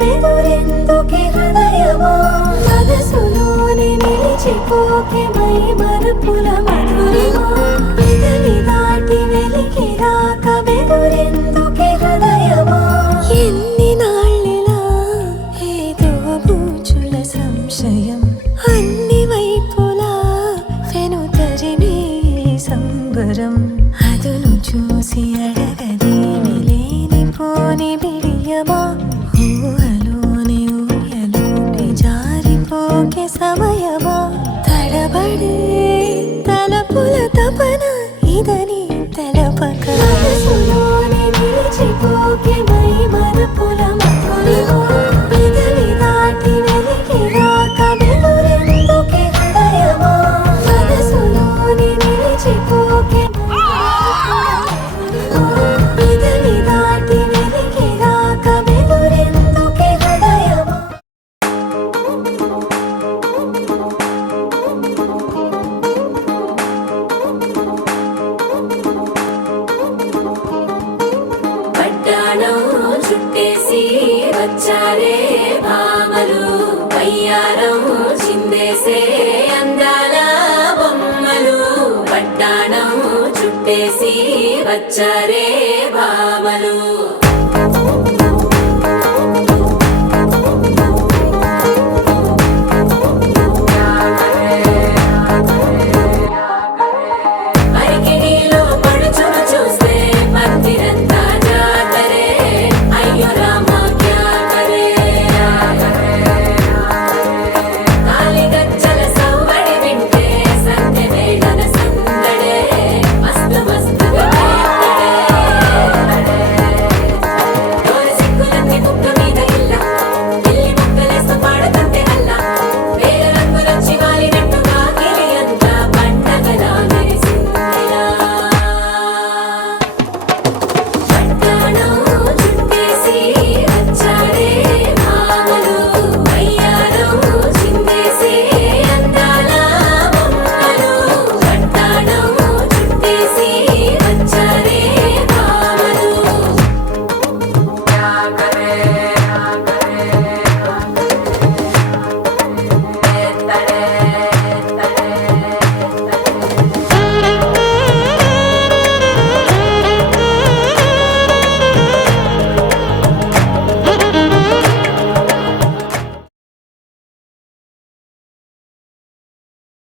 బెదురెందుకే హృదయమా మనసులోని నిలిచిపోకే మై మరుపుల మధురిమా పెదవి దాటి వెలికి రాక బెదురెందుకే హృదయమా ఎన్ని నాళ్ళిలా ఏదో బూచుల సంశయం అన్ని వైపులా వెనుతరిమే సంబరం అదును చూసి అడగదేమి లేనిపోని బిడియమా ఊహలోని ఊయలోకి జారిపోకే సమయమా తడబడే తలపుల తపన ఇదని తెలపక మనసులోని నిలిచిపోకే మై మరుపుల మధురిమా పెదవి దాటి వెలికి రాక బెదురెందుకే హృదయమా మనసులోని నిలిచిపోకే పెదవి దాటి వెలికి రాక బెదురెందుకే హృదయమా పట్టాణం చుట్టేసి వచ్చారే భామలు పయ్యారం చిందేసే అందాల బొమ్మలు పట్టాణం చుట్టేసి వచ్చారే భామలు